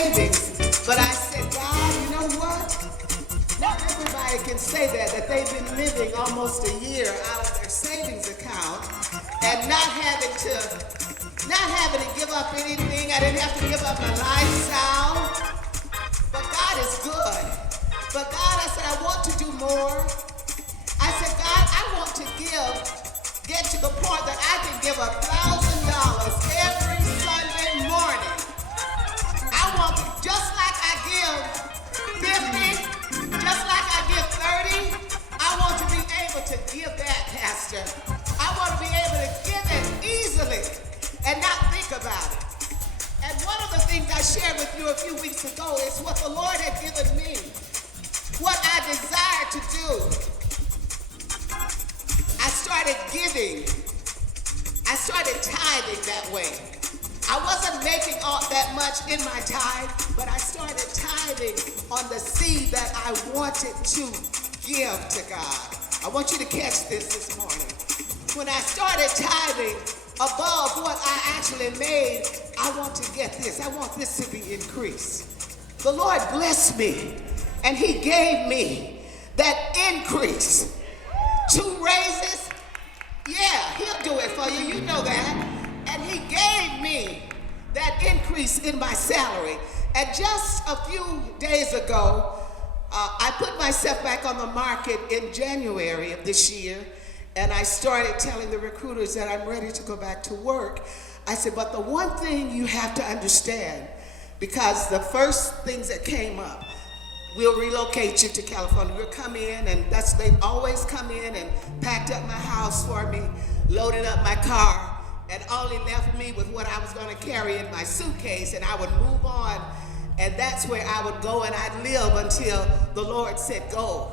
savings, but I said, God, you know what? Not everybody can say that they've been living almost a year out of their savings account and not having to give up anything. I didn't have to give up my lifestyle. But God is good. But God, I said, I want to do more. I said, God, I want to get to the point that I can give $1,000 every Sunday morning. I want to, just like I give 50, just like I give 30, I want to be able to give that, Pastor. I want to be able to give it easily and not think about it. And one of the things I shared with you a few weeks ago is what the Lord had given me, what I desire to do. I started giving. I started tithing that way. I wasn't making all that much in my tithe, but I started tithing on the seed that I wanted to give to God. I want you to catch this morning. When I started tithing above what I actually made, I want to get this. I want this to be increased. The Lord blessed me, and He gave me that increase. 2 raises, yeah, He'll do it for you. You know that. And He gave me that increase in my salary. And just a few days ago, I put myself back on the market in January of this year, and I started telling the recruiters that I'm ready to go back to work. I said, but the one thing you have to understand, because the first things that came up, we'll relocate you to California. We'll come in, and they always come in and packed up my house for me, loaded up my car, and only left me with what I was going to carry in my suitcase, and I would move on, and that's where I would go, and I'd live until the Lord said go.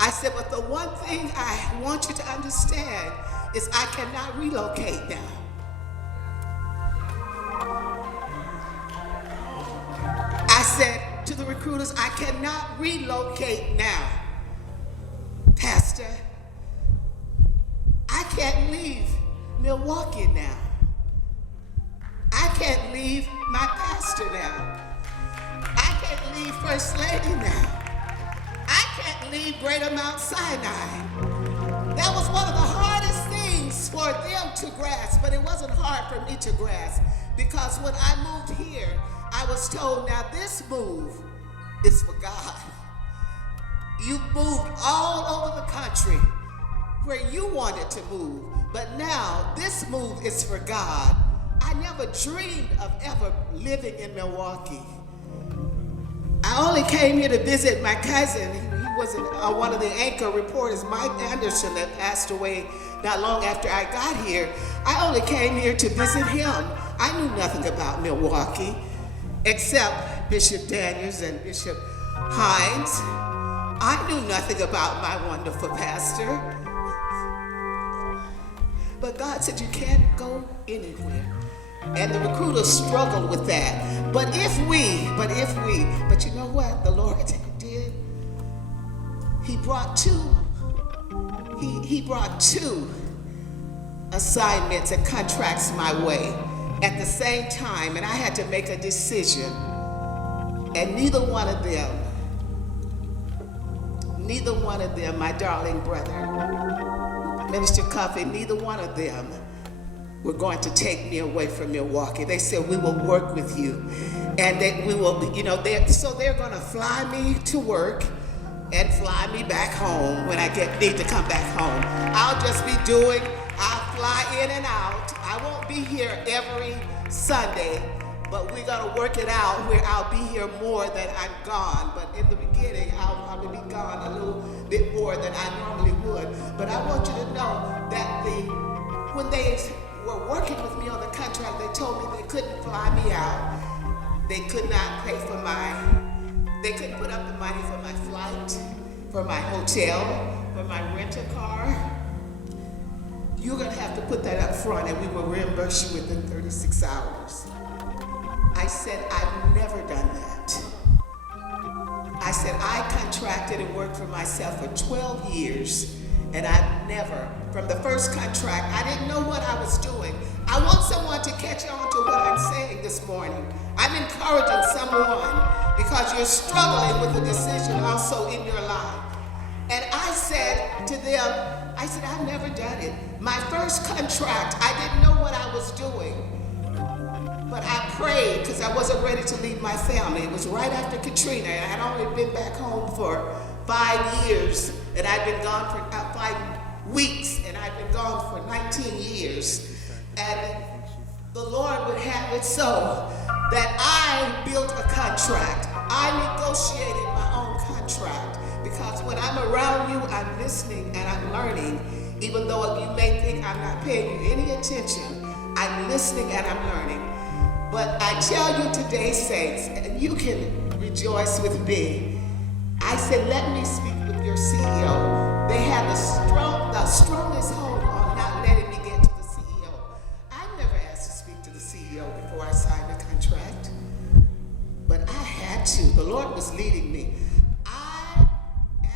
I said, but the one thing I want you to understand is I cannot relocate now. I said to the recruiters, I cannot relocate now. Pastor, I can't leave Milwaukee now. I can't leave my pastor now. I can't leave First Lady now. I can't leave Greater Mount Sinai. That was one of the hardest things for them to grasp, but it wasn't hard for me to grasp, because when I moved here, I was told, now this move is for God. You moved all over the country where you wanted to move, but now this move is for God. I never dreamed of ever living in Milwaukee. I only came here to visit my cousin. He was one of the anchor reporters, Mike Anderson, that passed away not long after I got here. I only came here to visit him. I knew nothing about Milwaukee, except Bishop Daniels and Bishop Hines. I knew nothing about my wonderful pastor. But God said, you can't go anywhere. And the recruiters struggled with that. But you know what the Lord did? He brought two assignments and contracts my way at the same time, and I had to make a decision. And neither one of them, my darling brother, Minister Cuffy, neither one of them were going to take me away from Milwaukee. They said, we will work with you. And that we will, so they're going to fly me to work and fly me back home when I need to come back home. I'll fly in and out. I won't be here every Sunday, but we're going to work it out where I'll be here more than I'm gone. But in the beginning, I'll probably be gone a little bit more than I normally would. But I want you to know that when they were working with me on the contract, they told me they couldn't fly me out. They could not they couldn't put up the money for my flight, for my hotel, for my rental car. You're going to have to put that up front, and we will reimburse you within 36 hours. I said, I've never done that. I said, I contracted and worked for myself for 12 years, and I've never, from the first contract, I didn't know what I was doing. I want someone to catch on to what I'm saying this morning. I'm encouraging someone someone because you're struggling with a decision also in your life. And I said to them, I've never done it. My first contract, I didn't know what I was doing. But I prayed because I wasn't ready to leave my family. It was right after Katrina. I had only been back home for 5 years, and I'd been gone for 5 weeks, and I'd been gone for 19 years. And the Lord would have it so that I built a contract. I negotiated my own contract because when I'm around you, I'm listening and I'm learning. Even though you may think I'm not paying you any attention, I'm listening and I'm learning. But I tell you today, saints, and you can rejoice with me, I said, let me speak with your CEO. They had the strongest hold on not letting me get to the CEO. I never asked to speak to the CEO before I signed a contract, but I had to. The Lord was leading me. I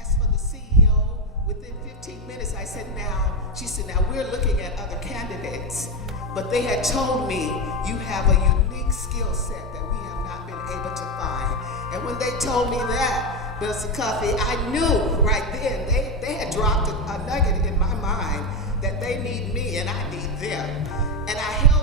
asked for the CEO. Within 15 minutes, I said, she said, now we're looking at other candidates, but they had told me you have a unique skill set that we have not been able to find. And when they told me that, Mr. Cuffy, I knew right then, they had dropped a nugget in my mind that they need me and I need them. And I held